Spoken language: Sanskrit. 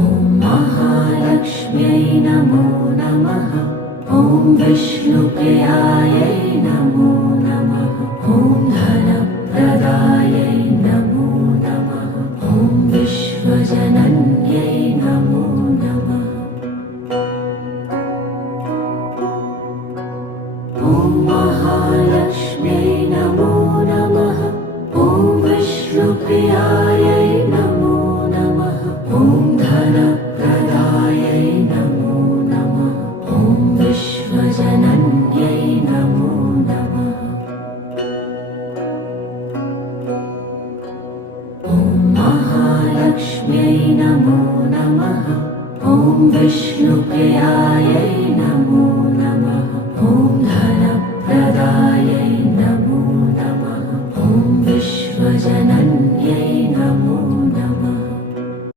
ॐ महालक्ष्म्यै नमो नमः। ॐ विष्णुप्रियायै नमो नमः। ॐ धनप्रदायै नमो नमः। ॐ विश्वजनन्यै नमो नमः। ॐ महालक्ष्म्यै नमो नमः। ॐ विष्णुप्रियायै नमो नमः। ॐ धनप्रदायै नमो नमः। ॐ विश्वजनन्यै नमो नमः। ॐ महालक्ष्म्यै नमो नमः। ॐ विष्णुप्रियायै नमो नमः। ॐ धन